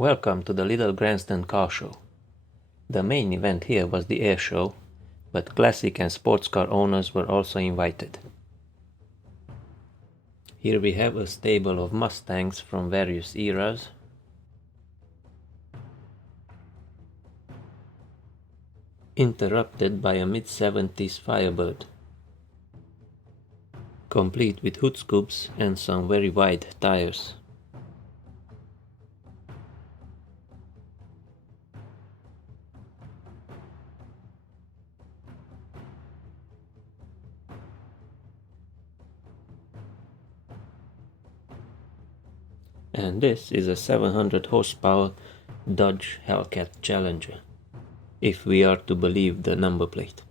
Welcome to the little Gransden Carshow. The main event here was the airshow, but classic and sports car owners were also invited. Here we have a stable of Mustangs from various eras. Interrupted by a mid-70s Firebird, complete with hood scoops and some very wide tires. And this is a 700 horsepower Dodge Hellcat Challenger, if we are to believe the number plate.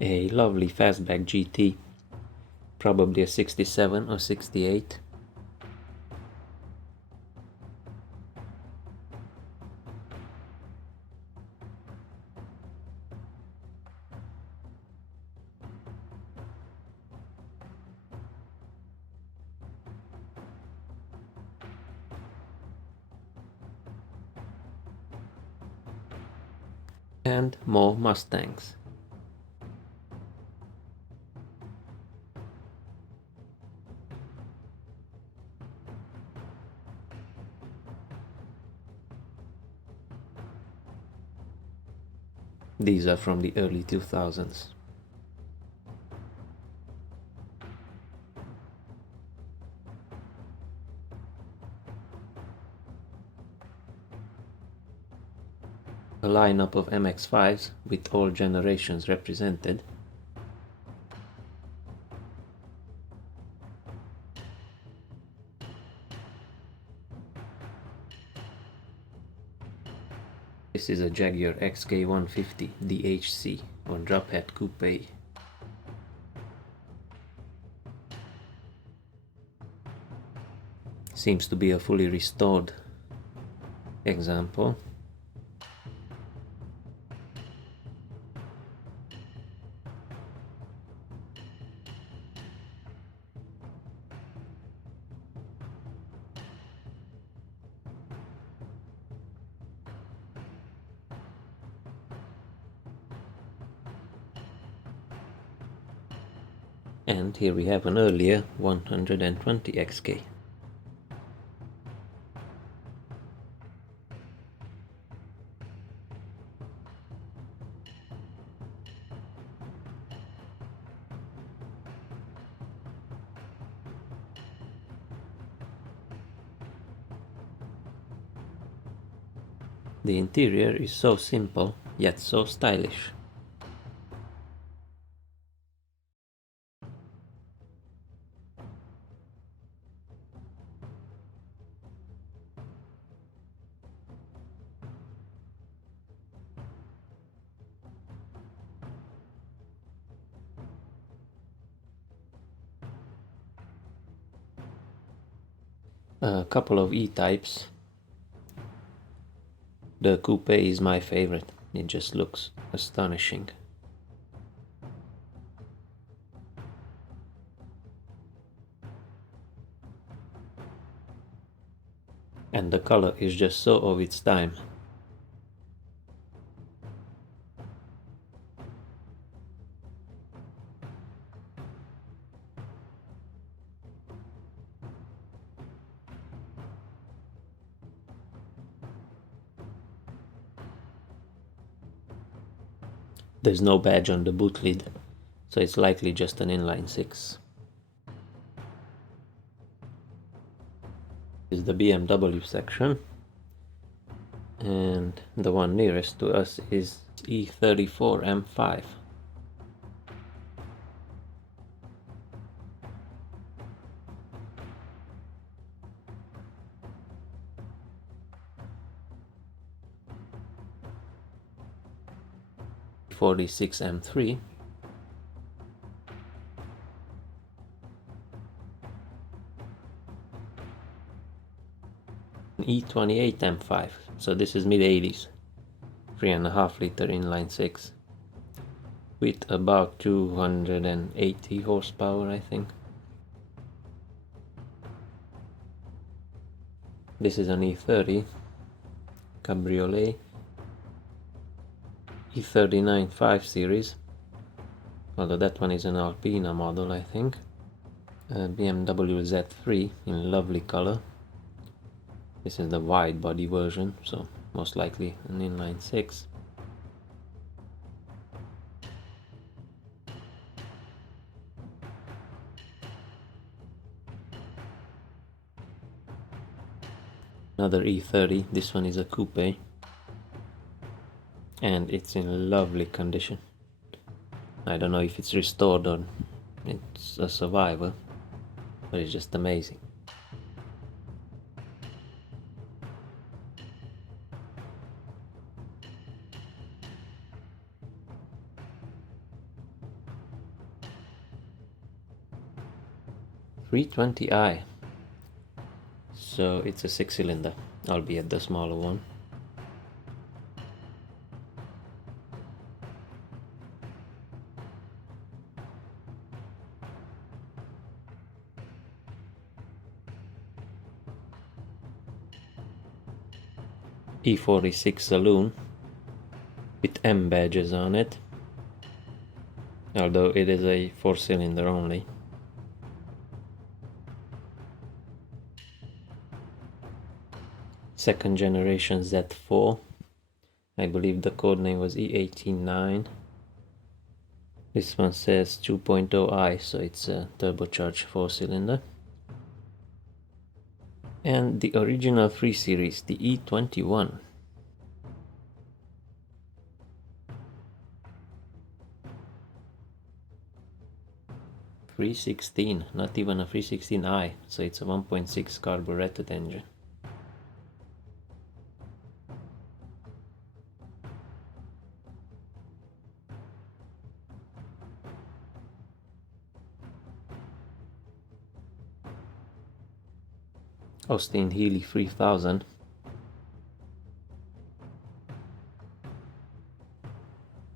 A lovely fastback GT, probably a 67 or 68. And more Mustangs. These are from the early 2000s. A lineup of MX-5s with all generations represented. This is a Jaguar XK150 DHC or Drophead Coupe. Seems to be a fully restored example. And here we have an earlier 120 XK. The interior is so simple, yet so stylish. A couple of E-types. The coupe is my favorite, it just looks astonishing. And the color is just so of its time. There's no badge on the boot lid, so it's likely just an inline 6. This is the BMW section, and the one nearest to us is E34 M5. E46 M3. E28 M5, so this is mid-80s, 3.5 liter inline 6 with about 280 horsepower, I think. This is an E30 Cabriolet, E39 5 Series, although that one is an Alpina model, I think. BMW Z3 in lovely color. This is the wide body version, so most likely an inline 6. Another E30, this one is a coupe, and it's in lovely condition. I don't know if it's restored or it's a survivor, but it's just amazing. .320i, so it's a 6-cylinder, albeit the smaller one. E46 saloon with M badges on it, although it is a 4-cylinder only. Second generation Z4, I believe the codename was E189. This one says 2.0i, so it's a turbocharged 4-cylinder. And the original 3 Series, the E21. .316, not even a .316i, so it's a 1.6 carbureted engine. Austin Healey 3000.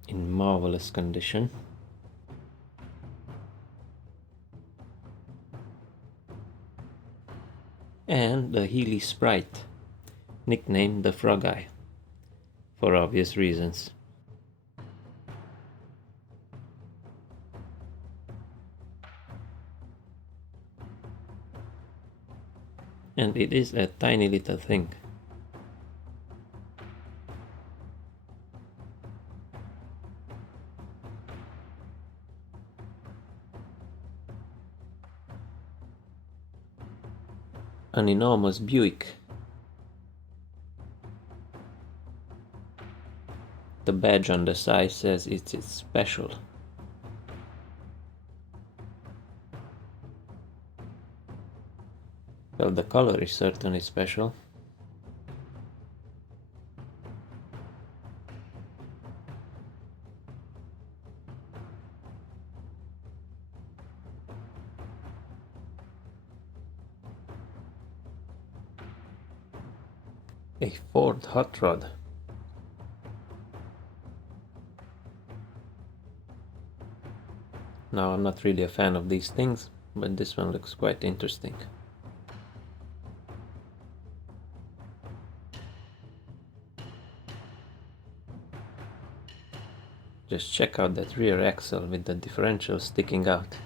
In marvelous condition. And the Healey Sprite, nicknamed the Frog Eye, for obvious reasons. And it is a tiny little thing. An enormous Buick. The badge on the side says it's special. Well, the color is certainly special. A Ford Hot Rod. Now, I'm not really a fan of these things, but this one looks quite interesting. Just check out that rear axle with the differential sticking out.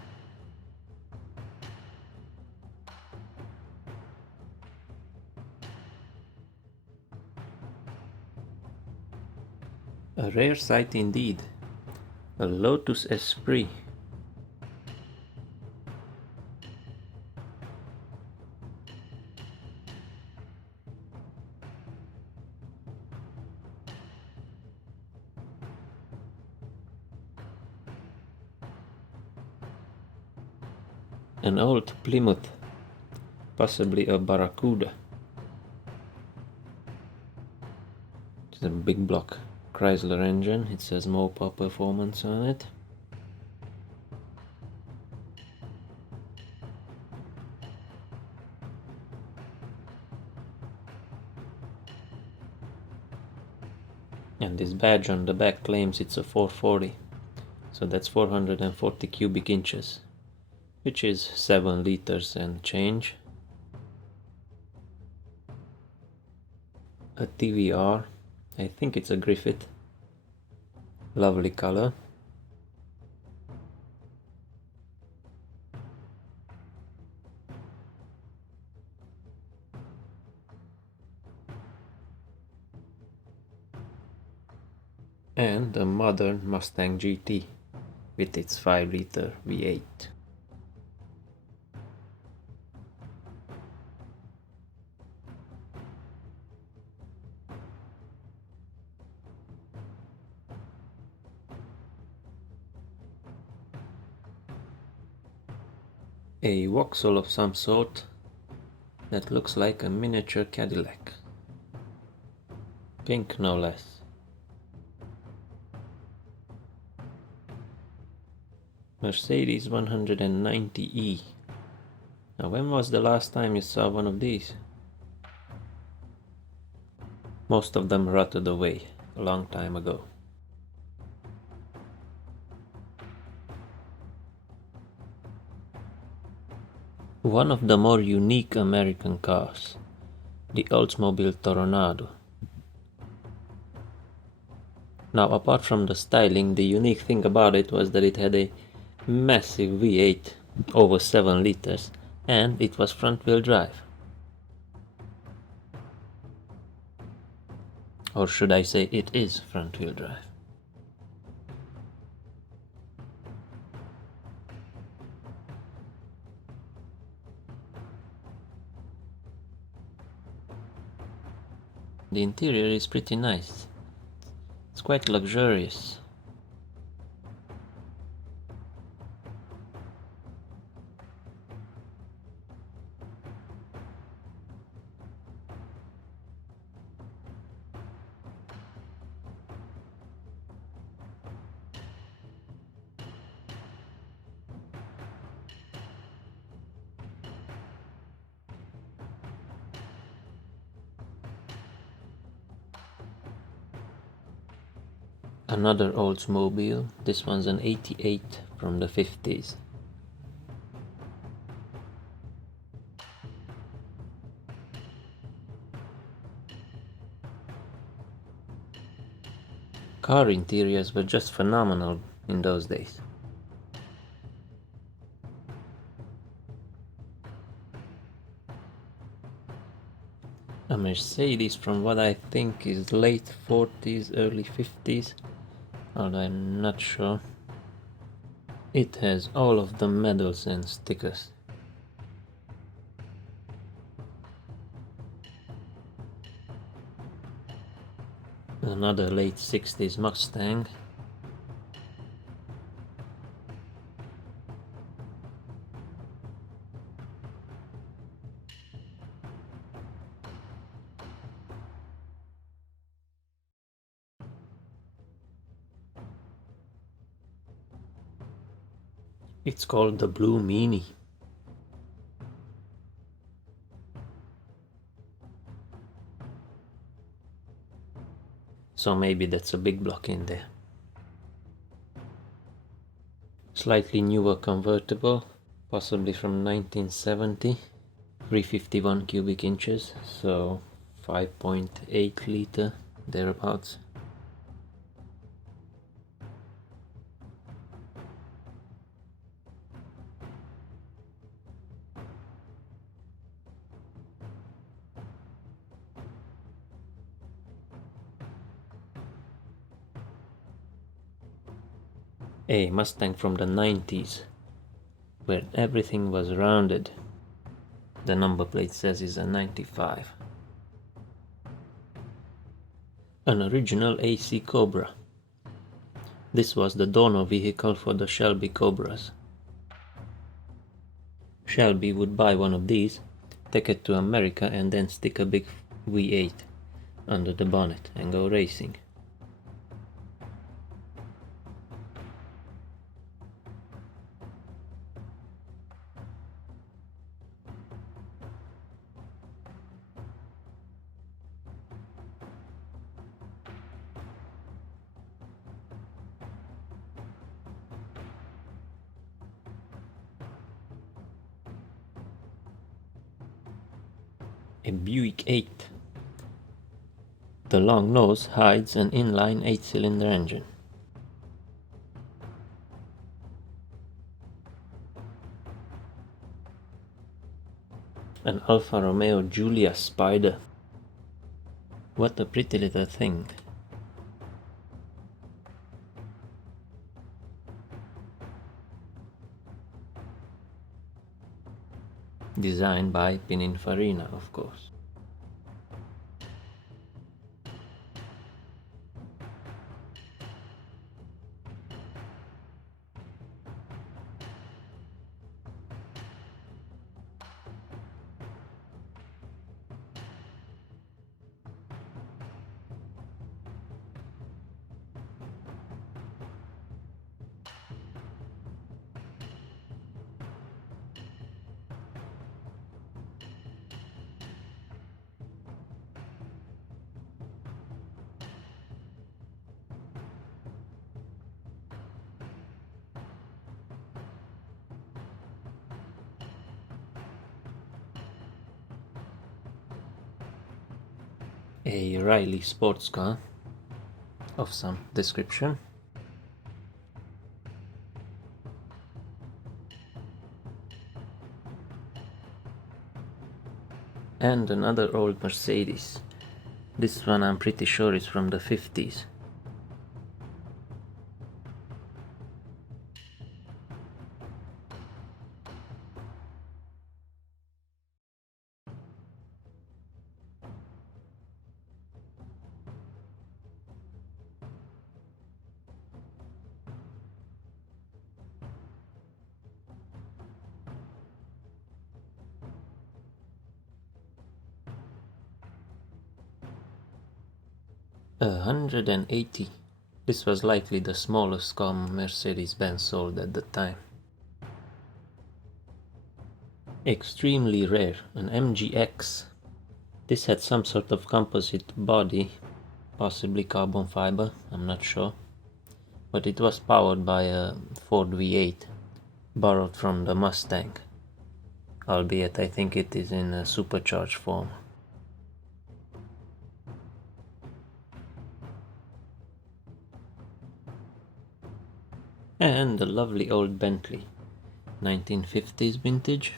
A rare sight indeed. A Lotus Esprit. An old Plymouth, possibly a Barracuda. It's a big block Chrysler engine, it says Mopar Performance on it. And this badge on the back claims it's a 440, so that's 440 cubic inches, which is 7 liters and change. A TVR, I think it's a Griffith, lovely color. And a modern Mustang GT with its 5-liter V8. A Vauxhall of some sort that looks like a miniature Cadillac. Pink no less. Mercedes 190E. Now, when was the last time you saw one of these? Most of them rotted away a long time ago. One of the more unique American cars, the Oldsmobile Toronado. Now, apart from the styling, the unique thing about it was that it had a massive V8 over 7 liters and it was front-wheel drive. Or should I say it is front-wheel drive. The interior is pretty nice. It's quite luxurious. Another Oldsmobile, this one's an 88 from the 50s. Car interiors were just phenomenal in those days. A Mercedes from what I think is late 40s, early 50s, although I'm not sure. It has all of the medals and stickers. Another late 60s Mustang. It's called the Blue Meanie. So maybe that's a big block in there. Slightly newer convertible, possibly from 1970. 351 cubic inches, so 5.8 liter, thereabouts. A Mustang from the 90s, where everything was rounded. The number plate says is a 95. An original AC Cobra. This was the donor vehicle for the Shelby Cobras. Shelby would buy one of these, take it to America and then stick a big V8 under the bonnet and go racing. A Buick 8. The long nose hides an inline 8-cylinder engine. An Alfa Romeo Giulia Spider. What a pretty little thing. Designed by Pininfarina, of course. A Riley sports car of some description. And another old Mercedes. This one I'm pretty sure is from the 50s. $180. This was likely the smallest car Mercedes-Benz sold at the time. Extremely rare, an MGX. This had some sort of composite body, possibly carbon fiber, I'm not sure. But it was powered by a Ford V8, borrowed from the Mustang, albeit I think it is in a supercharged form. And a lovely old Bentley, 1950s vintage.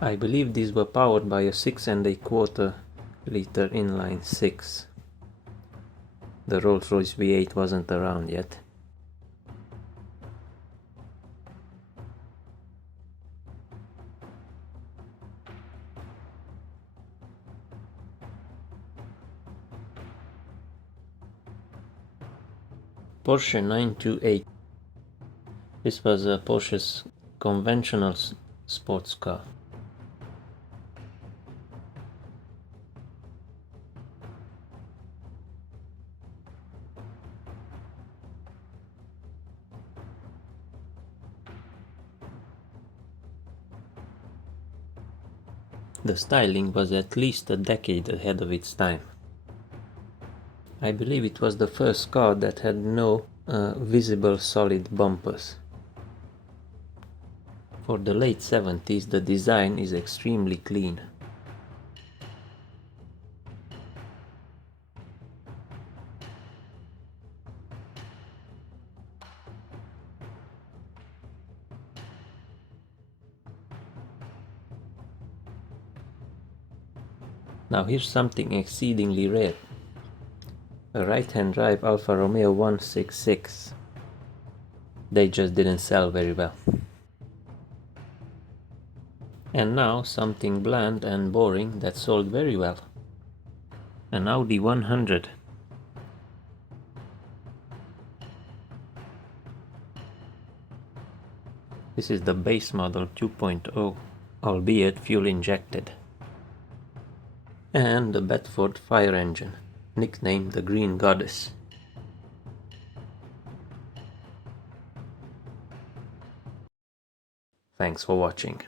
I believe these were powered by a 6.25 liter inline 6. The Rolls-Royce V8 wasn't around yet. Porsche 928. This was a Porsche's conventional sports car. The styling was at least a decade ahead of its time. I believe it was the first car that had no visible solid bumpers. For the late 70s, the design is extremely clean. Now here's something exceedingly rare. A right-hand drive Alfa Romeo 166. They just didn't sell very well. And now something bland and boring that sold very well. An Audi 100. This is the base model 2.0, albeit fuel injected. And the Bedford fire engine, nicknamed the Green Goddess. Thanks for watching.